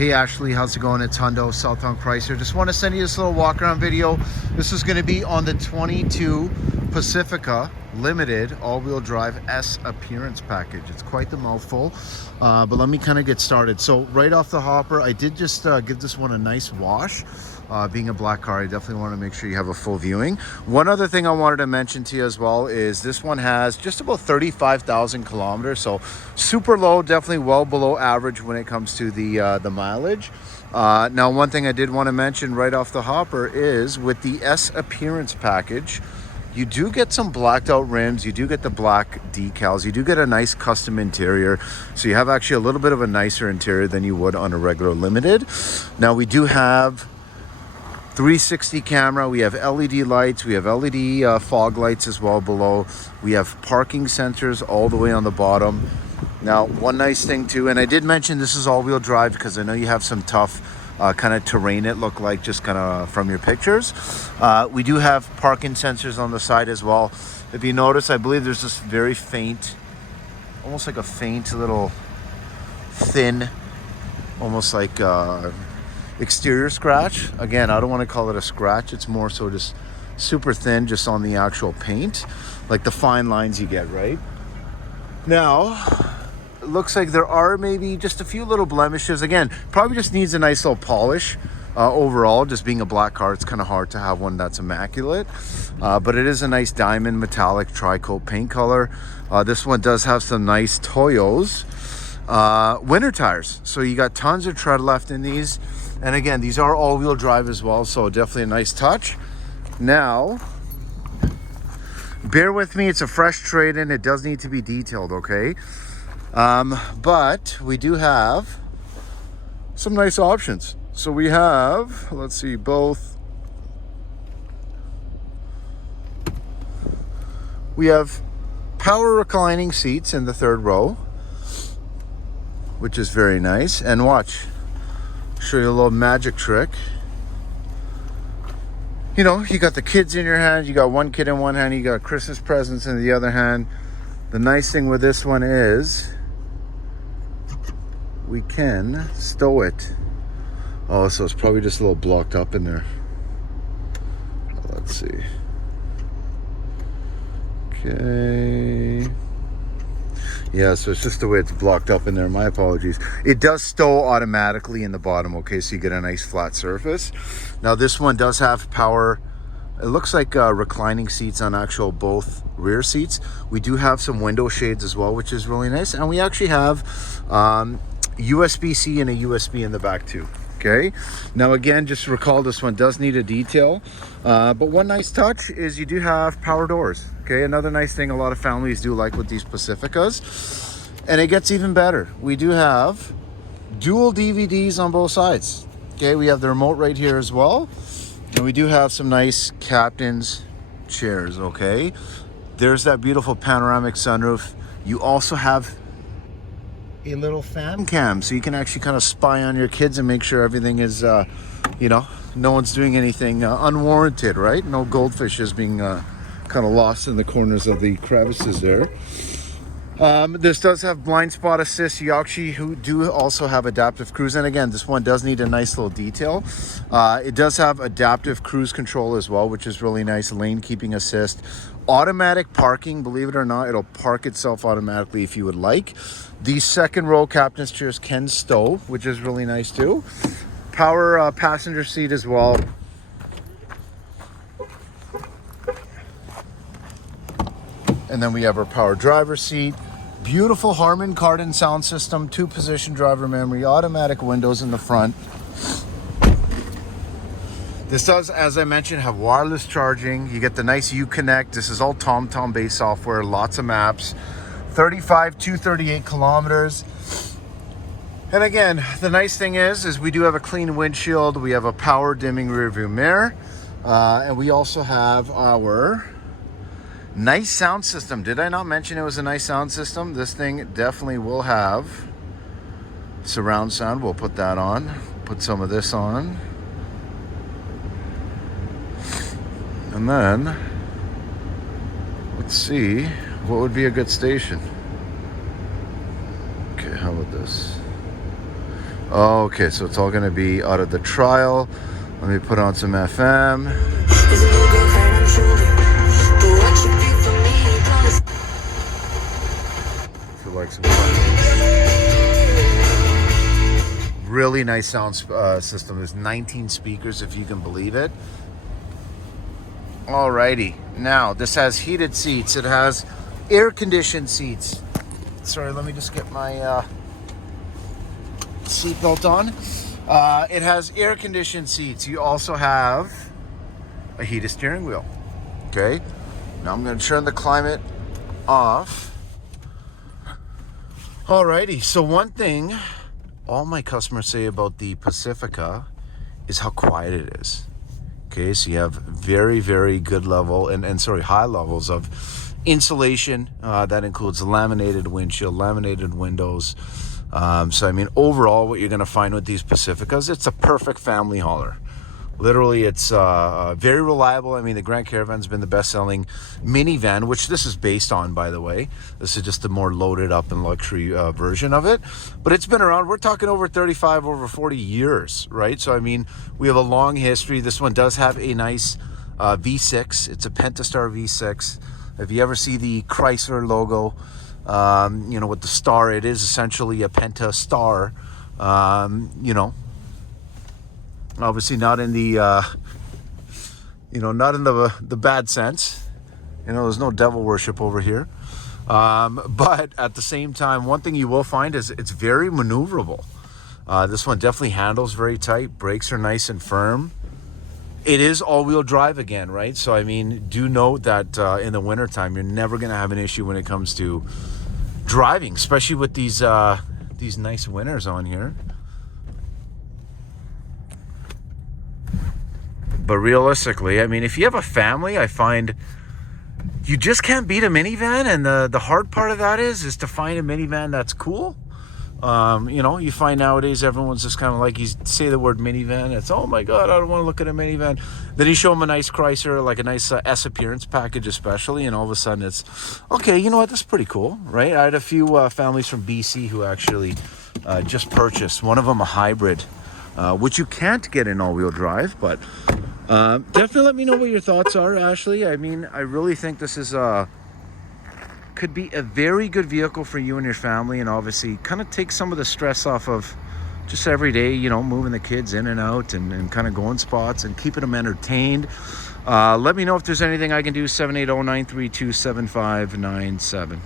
Hey Ashley, how's it going? It's Hundo, Southtown Chrysler. Just want to send you this little walk around video. This is going to be on the 22 Pacifica Limited all-wheel drive S appearance package. It's quite the mouthful, but let me kind of get started. So right off the hopper, I did just give this one a nice wash. Being a black car, I definitely want to make sure you have a full viewing. One other thing I wanted to mention to you as well is this one has just about 35,000 kilometers, so super low, definitely well below average when it comes to the mileage. Now, one thing I did want to mention right off the hopper is with the S appearance package, you do get some blacked out rims, you do get the black decals, you do get a nice custom interior, so you have actually a little bit of a nicer interior than you would on a regular Limited. Now, we do have 360 camera, we have LED lights, we have LED fog lights as well below, we have parking sensors all the way on the bottom. Now, one nice thing too, and I did mention this is all-wheel drive because I know you have some tough kind of terrain it look like just kind of from your pictures. We do have parking sensors on the side as well. If you notice, I believe there's this very faint, almost like a faint little thin, almost like exterior scratch. Again, I don't want to call it a scratch, it's more so just super thin just on the actual paint, like the fine lines you get, right? Now, it looks like there are maybe just a few little blemishes. Again, probably just needs a nice little polish. Overall, just being a black car, it's kind of hard to have one that's immaculate, but it is a nice diamond metallic tri-coat paint color. This one does have some nice Toyos winter tires, so you got tons of tread left in these. And again, these are all-wheel drive as well, so definitely a nice touch. Now, bear with me, it's a fresh trade-in. It does need to be detailed, okay? But we do have some nice options. So we have, let's see, both. We have power reclining seats in the third row, which is very nice. And watch, show you a little magic trick. You know, you got the kids in your hand, you got one kid in one hand, you got Christmas presents in the other hand. The nice thing with this one is we can stow it. Oh, so it's probably just a little blocked up in there. Let's see. Okay. Yeah, so it's just the way it's blocked up in there. My apologies. It does stow automatically in the bottom, okay, so you get a nice flat surface. Now, this one does have power. It looks like reclining seats on actual both rear seats. We do have some window shades as well, which is really nice. And we actually have USB-C and a USB in the back too. Okay, now again, just recall this one does need a detail, but one nice touch is you do have power doors. Okay, another nice thing a lot of families do like with these Pacificas, and it gets even better. We do have dual DVDs on both sides. Okay, we have the remote right here as well, and we do have some nice captain's chairs. Okay, there's that beautiful panoramic sunroof. You also have a little fan cam, so you can actually kind of spy on your kids and make sure everything is you know, no one's doing anything unwarranted, right? No goldfishes being kind of lost in the corners of the crevices there. This does have blind spot assist. You actually do also have adaptive cruise, and again, this one does need a nice little detail. It does have adaptive cruise control as well, which is really nice. Lane keeping assist, automatic parking, believe it or not, it'll park itself automatically if you would like. The second row captain's chairs can stow, which is really nice too. Power passenger seat as well. And then we have our power driver seat. Beautiful Harman Kardon sound system, 2-position driver memory, automatic windows in the front. This does, as I mentioned, have wireless charging. You get the nice Uconnect. This is all TomTom based software, lots of maps. 238 kilometers. And again, the nice thing is we do have a clean windshield. We have a power dimming rear view mirror. And we also have our nice sound system. Did I not mention it was a nice sound system? This thing definitely will have surround sound. We'll put that on. Put some of this on. And then, let's see, what would be a good station? Okay, how about this? Okay, so it's all going to be out of the trial. Let me put on some FM. If you like some really nice sound system. There's 19 speakers, if you can believe it. Alrighty, now this has heated seats. It has air-conditioned seats. Sorry, let me just get my seatbelt on. It has air-conditioned seats. You also have a heated steering wheel. Okay, now I'm going to turn the climate off. Alrighty, so one thing all my customers say about the Pacifica is how quiet it is. Okay, so you have very, very good level and high levels of insulation. That includes laminated windshield, laminated windows. So I mean, overall, what you're going to find with these Pacificas, it's a perfect family hauler. Literally, it's very reliable. I mean, the Grand Caravan's been the best-selling minivan, which this is based on, by the way. This is just a more loaded up and luxury version of it. But it's been around. We're talking over 35, over 40 years, right? So, I mean, we have a long history. This one does have a nice V6. It's a Pentastar V6. If you ever see the Chrysler logo, you know, with the star, it is essentially a Pentastar, you know. Obviously not in the, you know, not in the bad sense. You know, there's no devil worship over here. But at the same time, one thing you will find is it's very maneuverable. This one definitely handles very tight. Brakes are nice and firm. It is all-wheel drive again, right? So, I mean, do note that in the wintertime, you're never going to have an issue when it comes to driving, especially with these nice winters on here. But realistically, I mean, if you have a family, I find you just can't beat a minivan. And the hard part of that is to find a minivan that's cool. You know, you find nowadays everyone's just kind of like, you say the word minivan, it's, oh my God, I don't want to look at a minivan. Then you show them a nice Chrysler, like a nice S appearance package especially, and all of a sudden it's, okay, you know what, that's pretty cool, right? I had a few families from BC who actually just purchased, one of them a hybrid, which you can't get in all-wheel drive, but definitely let me know what your thoughts are, Ashley. I mean, I really think this is could be a very good vehicle for you and your family, and obviously kind of take some of the stress off of just every day, you know, moving the kids in and out and kind of going spots and keeping them entertained. Let me know if there's anything I can do. 780-932-7597.